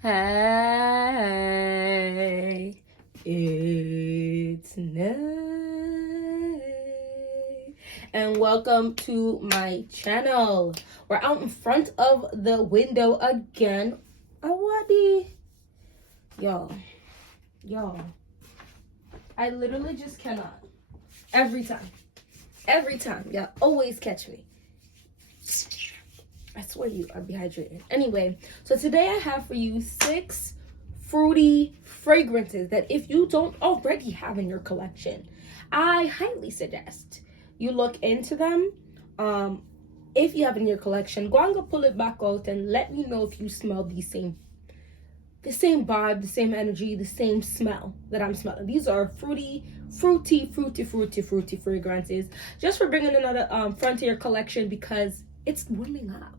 Hey, it's night, and welcome to my channel. We're out in front of the window again. Awadi, y'all, I literally just cannot. Every time, y'all always catch me. I swear you are dehydrated. Anyway, so today I have for you 6 fruity fragrances that if you don't already have in your collection, I highly suggest you look into them. If you have in your collection, go and go pull it back out and let me know if you smell the same vibe, the same energy, the same smell that I'm smelling. These are fruity fragrances. Just for bringing another frontier collection because it's warming up.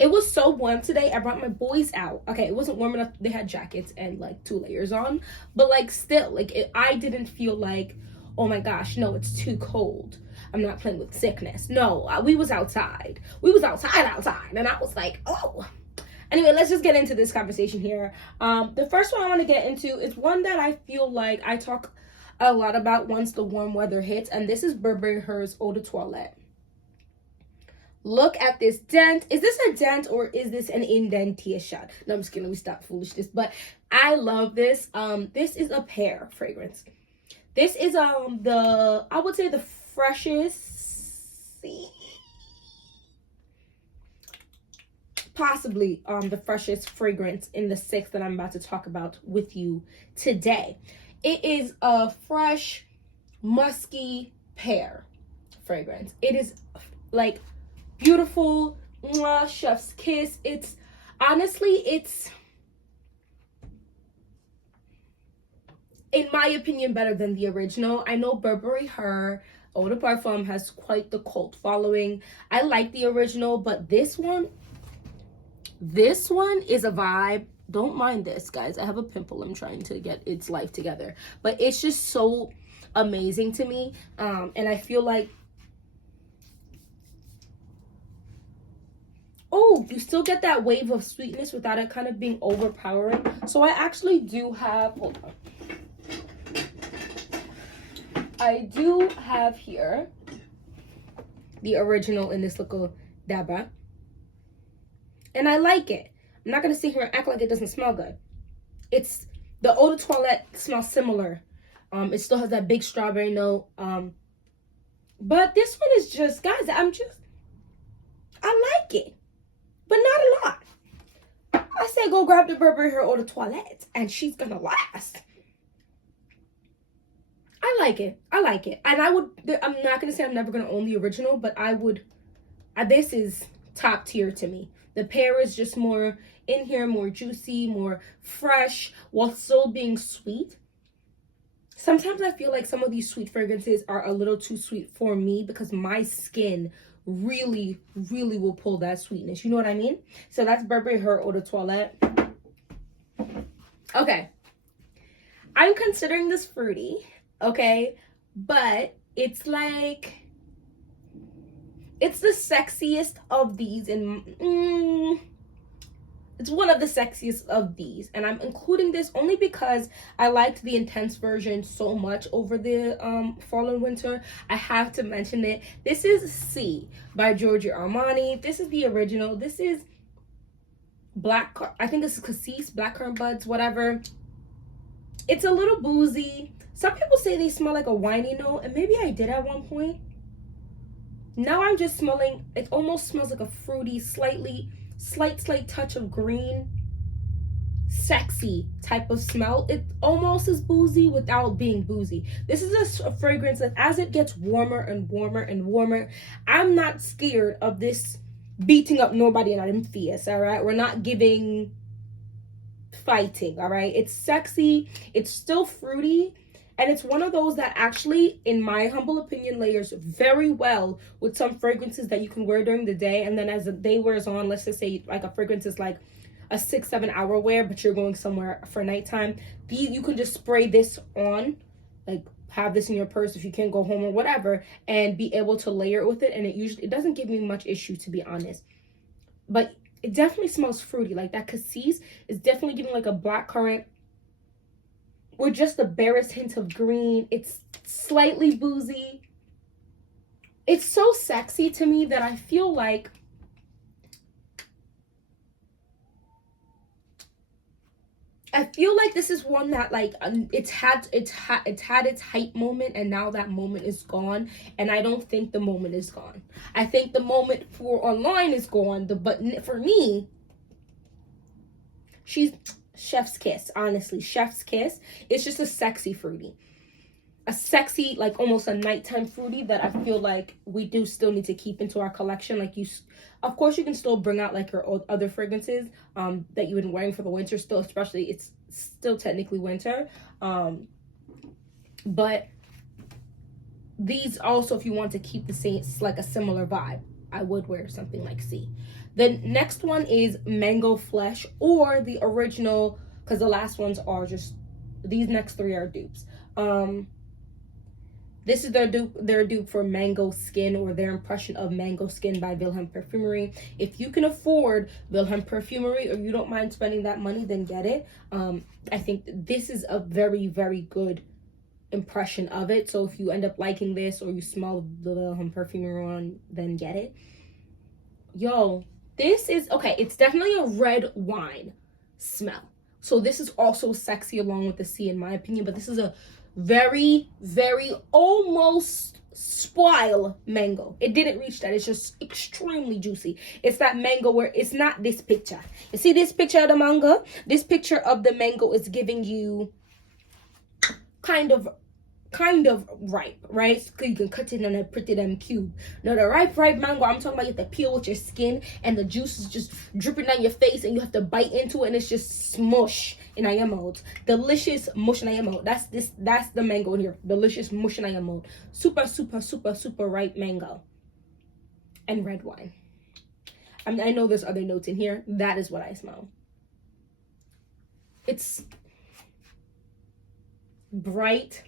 It was so warm today. I brought my boys out. Okay, it wasn't warm enough. They had jackets and like 2 layers on, but like still, like I didn't feel like, oh my gosh, no, it's too cold. I'm not playing with sickness. No, we was outside. And I was like, oh. Anyway, let's just get into this conversation here. The first one I want to get into is one that I feel like I talk a lot about once the warm weather hits, and this is Burberry Her's Eau de Toilette. Look at this dent. Is this a dent or is this an indentation? No, I'm just kidding. We stop foolishness. But I love this. This is a pear fragrance. This is I would say the freshest, possibly the freshest fragrance in the 6 that I'm about to talk about with you today. It is a fresh, musky pear fragrance. It is like beautiful, mwah, chef's kiss. It's in my opinion better than the original. I know Burberry Her Eau de Parfum has quite the cult following. I like the original, but this one is a vibe. Don't mind this, guys. I have a pimple. I'm trying to get its life together, but it's just so amazing to me. And I feel like, oh, you still get that wave of sweetness without it kind of being overpowering. So I actually do have, hold on. I do have here the original in this little dabba. And I like it. I'm not going to sit here and act like it doesn't smell good. It's, the Eau de Toilette smells similar. It still has that big strawberry note. But this one is just, guys, I like it. But not a lot. I said go grab the Burberry Her Eau de Toilette and she's gonna last. I like it. And I'm not gonna say I'm never gonna own the original, but this is top tier to me. The pear is just more in here, more juicy, more fresh, while still being sweet. Sometimes I feel like some of these sweet fragrances are a little too sweet for me because my skin really will pull that sweetness. You know what I mean? So that's Burberry Her Eau de Toilette. Okay. I'm considering this fruity, okay? But it's like, it's the sexiest of these, and it's one of the sexiest of these, and I'm including this only because I liked the intense version so much over the fall and winter. I have to mention it. This is C by Giorgio Armani. This is the original. This is I think this is Cassis, blackcurrant buds, whatever. It's a little boozy. Some people say they smell like a winey note, and maybe I did at one point. Now I'm just smelling, it almost smells like a fruity, slight touch of green, sexy type of smell. It almost is boozy without being boozy. This is a fragrance that as it gets warmer and warmer and warmer, I'm not scared of this beating up nobody and I'm fierce, all right? We're not giving fighting, all right? It's sexy, it's still fruity, and it's one of those that actually, in my humble opinion, layers very well with some fragrances that you can wear during the day. And then as the day wears on, let's just say like a fragrance is like a 6-7 hour wear, but you're going somewhere for nighttime. You can just spray this on, like have this in your purse if you can't go home or whatever, and be able to layer it with it. And it doesn't give me much issue, to be honest. But it definitely smells fruity. Like that cassis is definitely giving like a blackcurrant with just the barest hint of green. It's slightly boozy. It's so sexy to me that I feel like this is one that like it's had its hype moment, and now that moment is gone, and I don't think the moment is gone. I think the moment for online is gone. But for me, she's chef's kiss. Honestly, chef's kiss. It's just a sexy fruity, a sexy, like almost a nighttime fruity that I feel like we do still need to keep into our collection. Like of course you can still bring out like your other fragrances that you've been wearing for the winter still, especially it's still technically winter. But these also, if you want to keep the same, like a similar vibe, I would wear something like C. The next one is Mango Flesh, or the original, because the last ones are just, these next three are dupes. This is their dupe for Mango Skin, or their impression of Mango Skin by Wilhelm Perfumery. If you can afford Wilhelm Perfumery, or you don't mind spending that money, then get it. I think this is a very, very good impression of it. So if you end up liking this, or you smell the Wilhelm Perfumery one, then get it. Yo, this is, okay, it's definitely a red wine smell. So this is also sexy along with the C, in my opinion, but this is a very, very almost spoil mango. It didn't reach that. It's just extremely juicy. It's that mango where it's not this picture. You see this picture of the mango? This picture of the mango is giving you kind of ripe, right? So you can cut it in a pretty damn cube. Now the ripe mango, I'm talking about, you have to peel with your skin and the juice is just dripping down your face and you have to bite into it and it's just smush in your mouth. Delicious mush in your mouth. That's the mango in here. Delicious mush in your mouth. Super, super, super, super ripe mango. And red wine. I mean, I know there's other notes in here. That is what I smell. It's bright,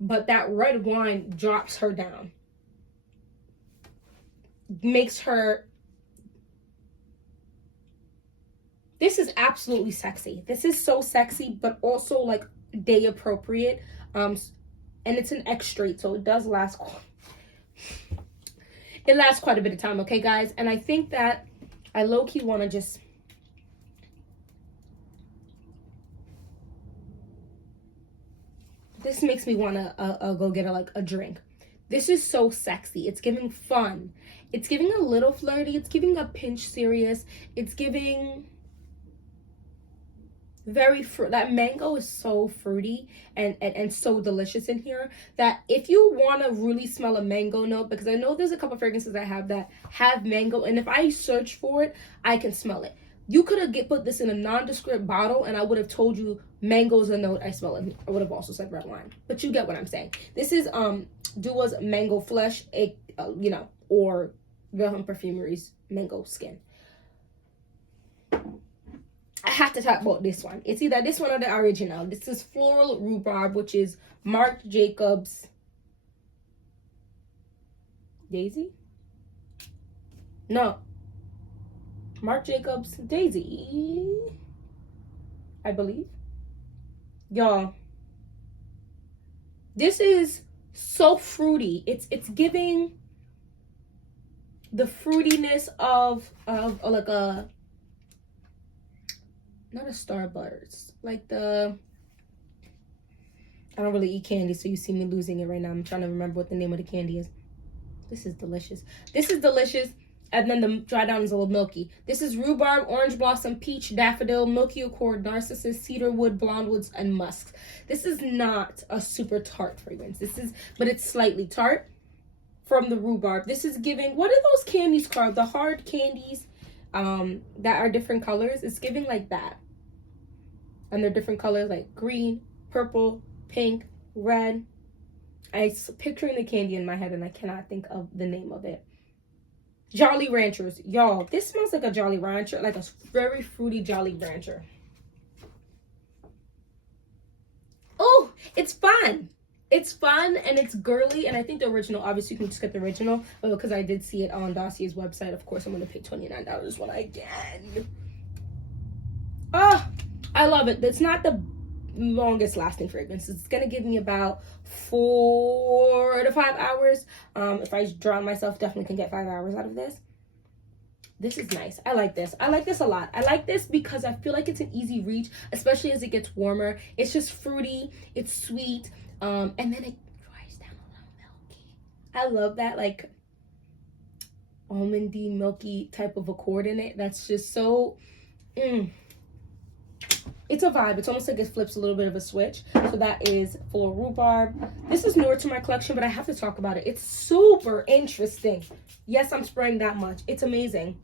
but that red wine drops her down. Makes her... This is absolutely sexy. This is so sexy, but also like day appropriate. And it's an X straight, so it does last. It lasts quite a bit of time, okay, guys? And I think that I low-key want to just... This makes me want to go get a drink. This is so sexy. It's giving fun. It's giving a little flirty. It's giving a pinch serious. It's giving... that mango is so fruity and so delicious in here that if you want to really smell a mango note, because I know there's a couple fragrances I have that have mango, and if I search for it, I can smell it. You could have put this in a nondescript bottle and I would have told you mango's a note I smell it. I would have also said red wine, but you get what I'm saying. This is Dua's Mango Flesh, or Wilhelm Perfumery's Mango Skin. I have to talk about this one. It's either this one or the original. This is Floral Rhubarb, which is Marc Jacobs Daisy? No. Marc Jacobs Daisy, I believe. Y'all, this is so fruity. It's giving the fruitiness of like a... not a Starburst, like the... I don't really eat candy, so you see me losing it right now. I'm trying to remember what the name of the candy is. This is delicious. This is delicious. And then the dry down is a little milky. This is Rhubarb, Orange Blossom, Peach, Daffodil, Milky Accord, Narcissus, Cedarwood, Blondewoods, and Musks. This is not a super tart fragrance. But it's slightly tart from the Rhubarb. This is giving... what are those candies called? The hard candies that are different colors. It's giving like that. And they're different colors, like green, purple, pink, red. I'm picturing the candy in my head and I cannot think of the name of it. Jolly Ranchers. Y'all, this smells like a Jolly Rancher, like a very fruity Jolly Rancher. Oh, it's fun. It's fun and it's girly, and I think the original, obviously you can just get the original, but because I did see it on Dossier's website, of course I'm going to pay $29 when I can. Oh, I love it. It's not the longest lasting fragrance. It's going to give me about 4 to 5 hours. If I drown myself, definitely can get 5 hours out of this. This is nice. I like this. I like this a lot. I like this because I feel like it's an easy reach, especially as it gets warmer. It's just fruity. It's sweet. And then it dries down a little milky. I love that, like, almondy, milky type of accord in it. That's just so... It's a vibe. It's almost like it flips a little bit of a switch. So that is Floral Rhubarb. This is newer to my collection, but I have to talk about it. It's super interesting. Yes, I'm spraying that much. It's amazing.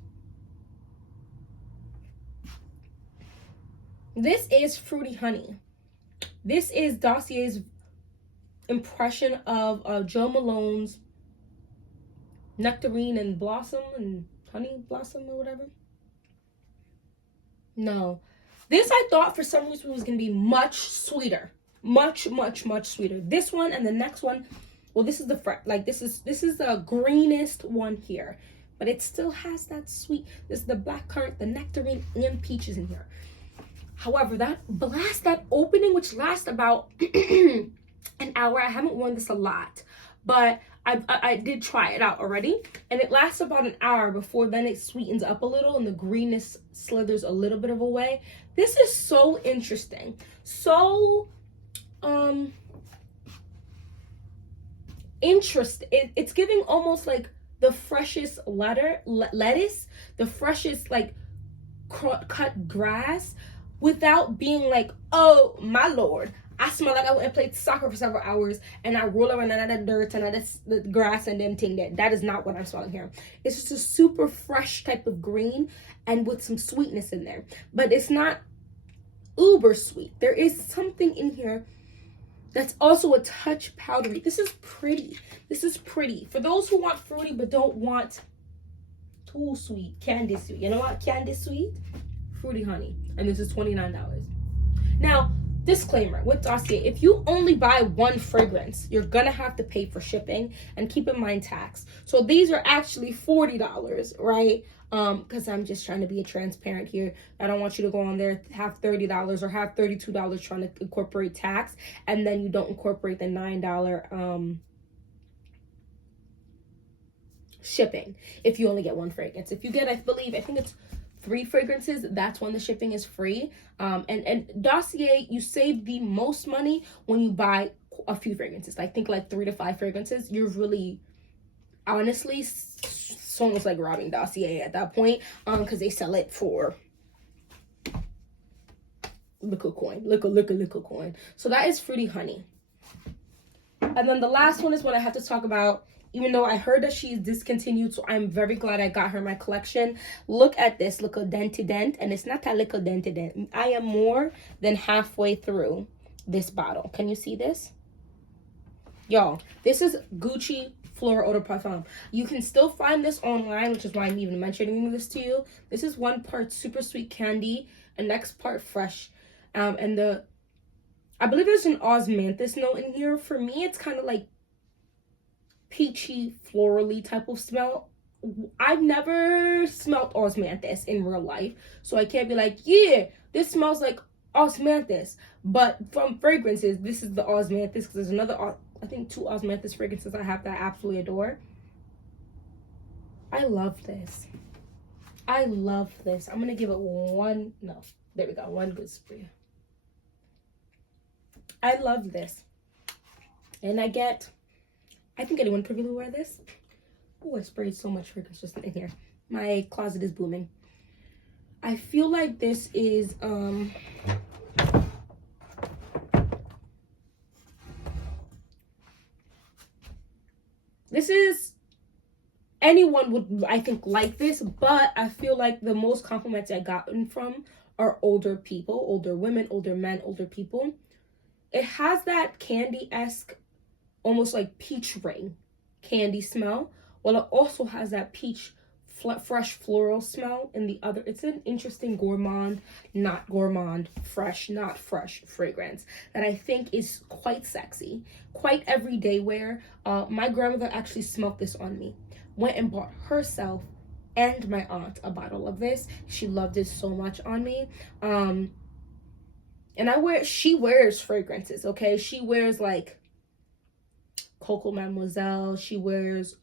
This is Fruity Honey. This is Dossier's impression of Joe Malone's Nectarine and Blossom and Honey Blossom or whatever. No. This I thought for some reason was going to be much sweeter. Much sweeter. This one and the next one, well, this is the this is the greenest one here. But it still has that sweet, this is the blackcurrant, the nectarine, and peaches in here. However, that opening, which lasts about an hour, I haven't worn this a lot, but I did try it out already, and it lasts about an hour before then it sweetens up a little and the greenness slithers a little bit of away. This is so interesting. So, it's giving almost like the freshest lettuce, the freshest like cut grass, without being like, oh my lord, I smell like I went and played soccer for several hours and I roll around in the dirt and the grass and them thing there. That is not what I'm smelling here. It's just a super fresh type of green and with some sweetness in there. But it's not uber sweet. There is something in here that's also a touch powdery. This is pretty. This is pretty. For those who want fruity but don't want too sweet, candy sweet. You know what? Candy sweet? Fruity Honey. And this is $29. Now, disclaimer with Dossier, if you only buy one fragrance, you're gonna have to pay for shipping, and keep in mind tax. So these are actually $40, right? Because I'm just trying to be transparent here. I don't want you to go on there, have $30 or have $32 trying to incorporate tax, and then you don't incorporate the $9 shipping if you only get one fragrance. If you get, I think it's 3 fragrances, that's when the shipping is free. And Dossier, you save the most money when you buy a few fragrances. I think like 3 to 5 fragrances. You're really, honestly, it's almost like robbing Dossier at that point, because they sell it for little coin. So that is Fruity Honey. And then the last one is what I have to talk about. Even though I heard that she's discontinued, so I'm very glad I got her in my collection. Look at this, little denty dent, and it's not that little denty dent. I am more than halfway through this bottle. Can you see this? Y'all, this is Gucci Floral Eau de Parfum. You can still find this online, which is why I'm even mentioning this to you. This is 1 part super sweet candy, and next part fresh. I believe there's an osmanthus note in here. For me, it's kind of like peachy, florally type of smell. I've never smelled osmanthus in real life, so I can't be like, yeah, this smells like osmanthus. But from fragrances, this is the osmanthus, because there's another, I think 2 osmanthus fragrances I have that I absolutely adore. I love this. I'm gonna give it one good spray. I love this. And I think anyone could really wear this. Oh, I sprayed so much fragrance just in here. My closet is booming. I feel like this is anyone would, I think, like this, but I feel like the most compliments I gotten from are older people, older women, older men, older people. It has that candy-esque, almost like peach ring candy smell, while it also has that peach fresh floral smell in the other. It's an interesting gourmand, not gourmand, fresh, not fresh fragrance that I think is quite sexy, quite everyday wear. My grandmother actually smelled this on me, went and bought herself and my aunt a bottle of this. She loved this so much on me. And she wears fragrances, okay? She wears like Coco Mademoiselle, she wears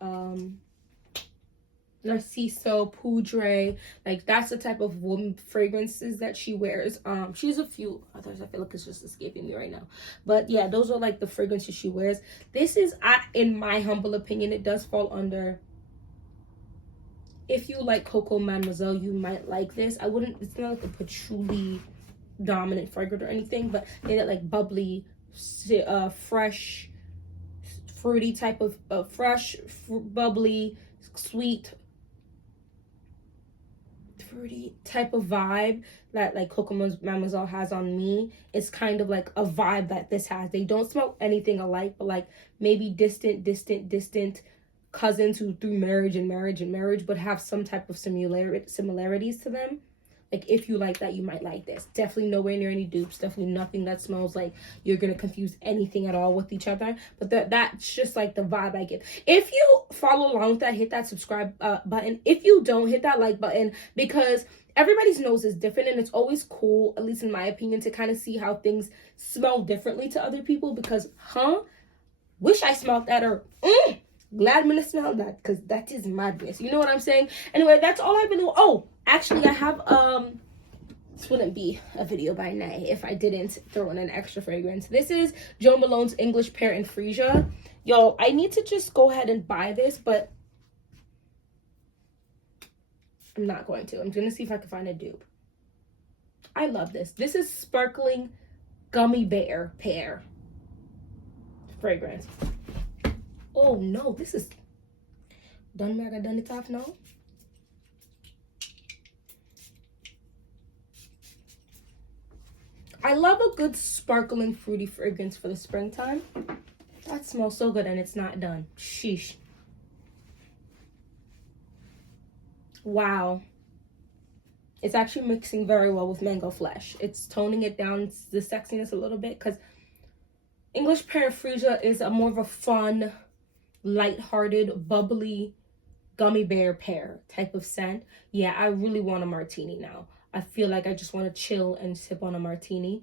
Narciso, Poudre, like that's the type of woman fragrances that she wears. She has a few others, I feel like it's just escaping me right now, but yeah, those are like the fragrances she wears. This is, in my humble opinion, it does fall under, if you like Coco Mademoiselle, you might like this. I wouldn't, it's not like a patchouli dominant fragrance or anything, but they get like bubbly, fresh, fruity type of bubbly, sweet, fruity type of vibe that like Coco Mademoiselle has on me. It's kind of like a vibe that this has. They don't smell anything alike, but like maybe distant cousins who through marriage but have some type of similarities to them. Like if you like that, you might like this. Definitely nowhere near any dupes. Definitely nothing that smells like you're gonna confuse anything at all with each other. But that's just like the vibe I get. If you follow along with that, hit that subscribe button. If you don't, hit that like button, because everybody's nose is different and it's always cool, at least in my opinion, to kind of see how things smell differently to other people. Because wish I smelled that, or glad I'm gonna smell that, because that is madness. You know what I'm saying? Anyway, that's all I've been doing. Oh, actually, I have this wouldn't be a video by night if I didn't throw in an extra fragrance. This is Jo Malone's English Pear and Freesia. Yo, I need to just go ahead and buy this, but I'm not going to. I'm gonna see if I can find a dupe. I love this. This is sparkling gummy bear pear fragrance. Oh no, this is done. I got done it off now. I love a good sparkling fruity fragrance for the springtime. That smells so good and it's not done. Sheesh. Wow. It's actually mixing very well with Mango Flesh. It's toning it down, the sexiness a little bit, because English Pear and Freesia is a more of a fun, lighthearted, bubbly, gummy bear pear type of scent. Yeah, I really want a martini now. I feel like I just want to chill and sip on a martini.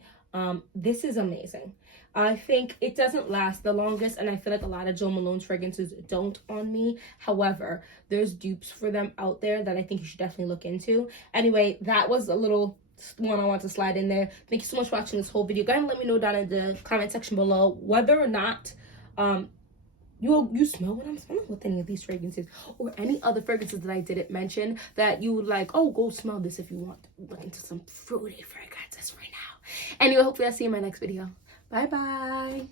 This is amazing. I think it doesn't last the longest, and I feel like a lot of Jo Malone's fragrances don't on me. However, there's dupes for them out there that I think you should definitely look into. Anyway, that was a little one I want to slide in there. Thank you so much for watching this whole video. Go ahead and let me know down in the comment section below whether or not you smell what I'm smelling with any of these fragrances, or any other fragrances that I didn't mention that you would like. Oh, go smell this if you want to look into some fruity fragrances right now. Anyway, hopefully I'll see you in my next video. Bye bye.